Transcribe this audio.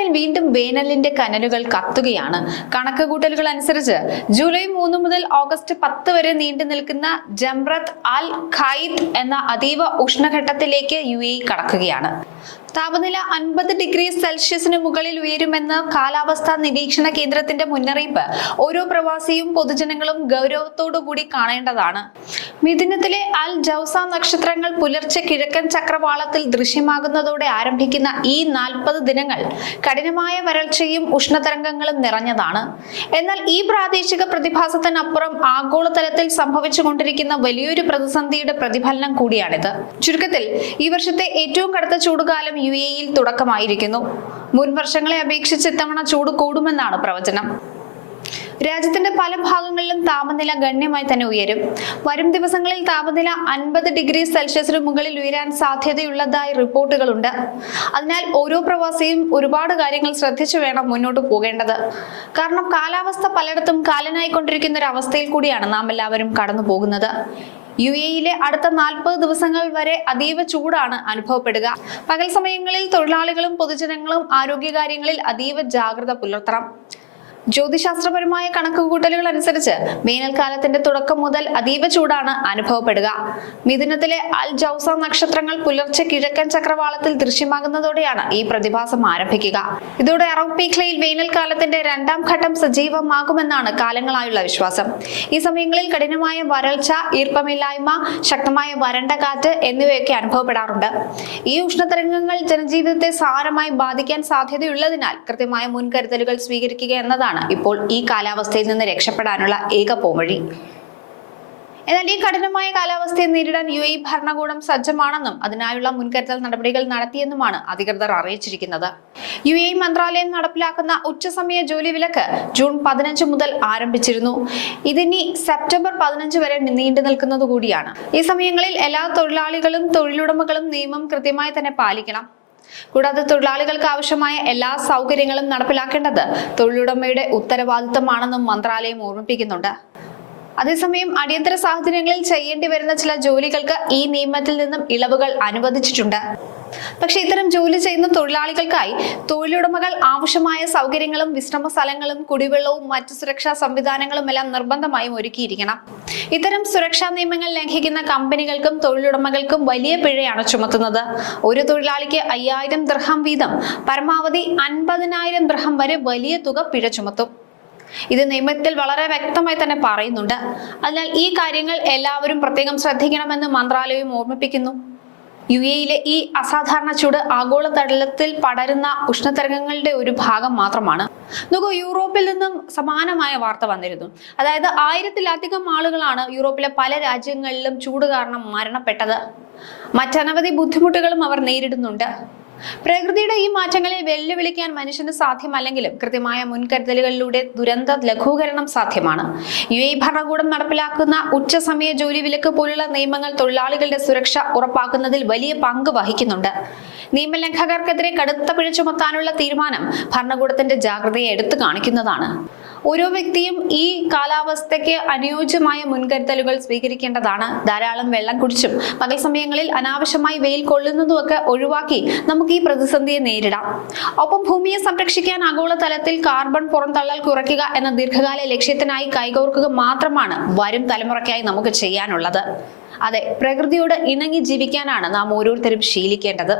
ജോർദാനിൽ വീണ്ടും വേനലിന്റെ കനലുകൾ കത്തുകയാണ്. കണക്കുകൂട്ടലുകൾ അനുസരിച്ച് ജൂലൈ 3 മുതൽ ഓഗസ്റ്റ് 10 വരെ നീണ്ടു നിൽക്കുന്ന ജംറത്ത് അൽ ഖൈദ് എന്ന അതീവ ഉഷ്ണഘട്ടത്തിലേക്ക് UAE കടക്കുകയാണ്. താപനില 50 ഡിഗ്രി സെൽഷ്യസിന് മുകളിൽ ഉയരുമെന്ന് കാലാവസ്ഥാ നിരീക്ഷണ കേന്ദ്രത്തിന്റെ മുന്നറിയിപ്പ് ഓരോ പ്രവാസിയും പൊതുജനങ്ങളും ഗൗരവത്തോടുകൂടി കാണേണ്ടതാണ്. മിഥുനത്തിലെ അൽ ജൗസ നക്ഷത്രങ്ങൾ പുലർച്ചെ കിഴക്കൻ ചക്രവാളത്തിൽ ദൃശ്യമാകുന്നതോടെ ആരംഭിക്കുന്ന ഈ 40 ദിനങ്ങൾ കഠിനമായ വരൾച്ചയും ഉഷ്ണതരംഗങ്ങളും നിറഞ്ഞതാണ്. എന്നാൽ ഈ പ്രാദേശിക പ്രതിഭാസത്തിനപ്പുറം ആഗോളതലത്തിൽ സംഭവിച്ചുകൊണ്ടിരിക്കുന്ന വലിയൊരു പ്രതിസന്ധിയുടെ പ്രതിഫലനം കൂടിയാണിത്. ചുരുക്കത്തിൽ ഈ വർഷത്തെ ഏറ്റവും കടുത്ത ചൂടുകാലം UAE-യിൽ തുടക്കമായിരിക്കുന്നു. മുൻ വർഷങ്ങളെ അപേക്ഷിച്ച് ഇത്തവണ ചൂട് കൂടുമെന്നാണ് പ്രവചനം. രാജ്യത്തിന്റെ പല ഭാഗങ്ങളിലും താപനില ഗണ്യമായി തന്നെ ഉയരും. വരും ദിവസങ്ങളിൽ താപനില 50 ഡിഗ്രി സെൽഷ്യസിന് മുകളിൽ ഉയരാൻ സാധ്യതയുള്ളതായി റിപ്പോർട്ടുകളുണ്ട്. അതിനാൽ ഓരോ പ്രവാസിയും ഒരുപാട് കാര്യങ്ങൾ ശ്രദ്ധിച്ചു വേണം മുന്നോട്ട് പോകേണ്ടത്. കാരണം കാലാവസ്ഥ പലയിടത്തും കാലനായിക്കൊണ്ടിരിക്കുന്ന ഒരു അവസ്ഥയിൽ കൂടിയാണ് നാം എല്ലാവരും കടന്നു പോകുന്നത്. UAE-യിലെ അടുത്ത 40 ദിവസങ്ങൾ വരെ അതീവ ചൂടാണ് അനുഭവപ്പെടുക. പകൽ സമയങ്ങളിൽ തൊഴിലാളികളും പൊതുജനങ്ങളും ആരോഗ്യകാര്യങ്ങളിൽ അതീവ ജാഗ്രത പുലർത്തണം. ജ്യോതിശാസ്ത്രപരമായ കണക്കുകൂട്ടലുകൾ അനുസരിച്ച് വേനൽക്കാലത്തിന്റെ തുടക്കം മുതൽ അതീവ ചൂടാണ് അനുഭവപ്പെടുക. മിഥുനത്തിലെ അൽ ജൗസ നക്ഷത്രങ്ങൾ പുലർച്ചെ കിഴക്കൻ ചക്രവാളത്തിൽ ദൃശ്യമാകുന്നതോടെയാണ് ഈ പ്രതിഭാസം ആരംഭിക്കുക. ഇതോടെ അറബ് മേഖലയിൽ വേനൽക്കാലത്തിന്റെ 2ാം ഘട്ടം സജീവമാകുമെന്നാണ് കാലങ്ങളായുള്ള വിശ്വാസം. ഈ സമയങ്ങളിൽ കഠിനമായ വരൾച്ച, ഈർപ്പമില്ലായ്മ, ശക്തമായ വരണ്ട കാറ്റ് എന്നിവയൊക്കെ അനുഭവപ്പെടാറുണ്ട്. ഈ ഉഷ്ണതരംഗങ്ങൾ ജനജീവിതത്തെ സാരമായി ബാധിക്കാൻ സാധ്യതയുള്ളതിനാൽ കൃത്യമായ മുൻകരുതലുകൾ സ്വീകരിക്കുക എന്നതാണ് ഇപ്പോൾ ഈ കാലാവസ്ഥയിൽ നിന്ന് രക്ഷപ്പെടാനുള്ള ഏക പോംവഴി. എന്നാൽ ഈ കഠിനമായ കാലാവസ്ഥയെ നേരിടാൻ UAE ഭരണകൂടം സജ്ജമാണെന്നും അതിനായുള്ള മുൻകരുതൽ നടപടികൾ നടത്തിയെന്നുമാണ് അധികൃതർ അറിയിച്ചിരിക്കുന്നത്. UAE മന്ത്രാലയം നടപ്പിലാക്കുന്ന ഉച്ചസമയ ജോലി വിലക്ക് ജൂൺ 15 മുതൽ ആരംഭിച്ചിരുന്നു. ഇതിനി സെപ്റ്റംബർ 15 വരെ നീണ്ടു നിൽക്കുന്നത് കൂടിയാണ്. ഈ സമയങ്ങളിൽ എല്ലാ തൊഴിലാളികളും തൊഴിലുടമകളും നിയമം കൃത്യമായി തന്നെ പാലിക്കണം. കൂടാതെ തൊഴിലാളികൾക്ക് ആവശ്യമായ എല്ലാ സൗകര്യങ്ങളും നടപ്പിലാക്കേണ്ടത് തൊഴിലുടമയുടെ ഉത്തരവാദിത്തമാണെന്നും മന്ത്രാലയം ഓർമ്മിപ്പിക്കുന്നുണ്ട്. അതേസമയം അടിയന്തര സാഹചര്യങ്ങളിൽ ചെയ്യേണ്ടി വരുന്ന ചില ജോലികൾക്ക് ഈ നിയമത്തിൽ നിന്നും ഇളവുകൾ അനുവദിച്ചിട്ടുണ്ട്. പക്ഷെ ഇത്തരം ജോലി ചെയ്യുന്ന തൊഴിലാളികൾക്കായി തൊഴിലുടമകൾ ആവശ്യമായ സൗകര്യങ്ങളും വിശ്രമ സ്ഥലങ്ങളും കുടിവെള്ളവും മറ്റു സുരക്ഷാ സംവിധാനങ്ങളും എല്ലാം നിർബന്ധമായും ഒരുക്കിയിരിക്കണം. ഇത്തരം സുരക്ഷാ നിയമങ്ങൾ ലംഘിക്കുന്ന കമ്പനികൾക്കും തൊഴിലുടമകൾക്കും വലിയ പിഴയാണ് ചുമത്തുന്നത്. ഒരു തൊഴിലാളിക്ക് 5000 ദിർഹം വീതം പരമാവധി 50,000 ദിർഹം വരെ വലിയ തുക പിഴ ചുമത്തും. ഇത് നിയമത്തിൽ വളരെ വ്യക്തമായി തന്നെ പറയുന്നുണ്ട്. അതിനാൽ ഈ കാര്യങ്ങൾ എല്ലാവരും പ്രത്യേകം ശ്രദ്ധിക്കണമെന്ന് മന്ത്രാലയം ഓർമ്മിപ്പിക്കുന്നു. UAE-യിലെ ഈ അസാധാരണ ചൂട് ആഗോളതലത്തിൽ പടരുന്ന ഉഷ്ണതരംഗങ്ങളുടെ ഒരു ഭാഗം മാത്രമാണ്. നോക്കൂ, യൂറോപ്പിൽ നിന്നും സമാനമായ വാർത്ത വന്നിരുന്നു. അതായത് 1000-ലധികം ആളുകളാണ് യൂറോപ്പിലെ പല രാജ്യങ്ങളിലും ചൂട് കാരണം മരണപ്പെട്ടത്. മറ്റനവധി ബുദ്ധിമുട്ടുകളും അവർ നേരിടുന്നുണ്ട്. പ്രകൃതിയുടെ ഈ മാറ്റങ്ങളെ വെല്ലുവിളിക്കാൻ മനുഷ്യന് സാധ്യമല്ലെങ്കിലും കൃത്യമായ മുൻകരുതലുകളിലൂടെ ദുരന്ത ലഘൂകരണം സാധ്യമാണ്. UAE ഭരണകൂടം നടപ്പിലാക്കുന്ന ഉച്ചസമയ ജോലി വിലക്ക് പോലുള്ള നിയമങ്ങൾ തൊഴിലാളികളുടെ സുരക്ഷ ഉറപ്പാക്കുന്നതിൽ വലിയ പങ്ക് വഹിക്കുന്നുണ്ട്. നിയമലംഘകർക്കെതിരെ കടുത്ത പിഴ ചുമത്താനുള്ള തീരുമാനം ഭരണകൂടത്തിന്റെ ജാഗ്രതയെ എടുത്തു കാണിക്കുന്നതാണ്. ഓരോ വ്യക്തിയും ഈ കാലാവസ്ഥയ്ക്ക് അനുയോജ്യമായ മുൻകരുതലുകൾ സ്വീകരിക്കേണ്ടതാണ്. ധാരാളം വെള്ളം കുടിച്ചും പകൽ സമയങ്ങളിൽ അനാവശ്യമായി വെയിൽ കൊള്ളുന്നതുമൊക്കെ ഒഴിവാക്കി നമുക്ക് ഈ പ്രതിസന്ധിയെ നേരിടാം. ഒപ്പം ഭൂമിയെ സംരക്ഷിക്കാൻ ആഗോളതലത്തിൽ കാർബൺ പുറന്തള്ളൽ കുറയ്ക്കുക എന്ന ദീർഘകാല ലക്ഷ്യത്തിനായി കൈകോർക്കുക മാത്രമാണ് വരും തലമുറയ്ക്കായി നമുക്ക് ചെയ്യാനുള്ളത്. അതെ, പ്രകൃതിയോട് ഇണങ്ങി ജീവിക്കാനാണ് നാം ഓരോരുത്തരും ശീലിക്കേണ്ടത്.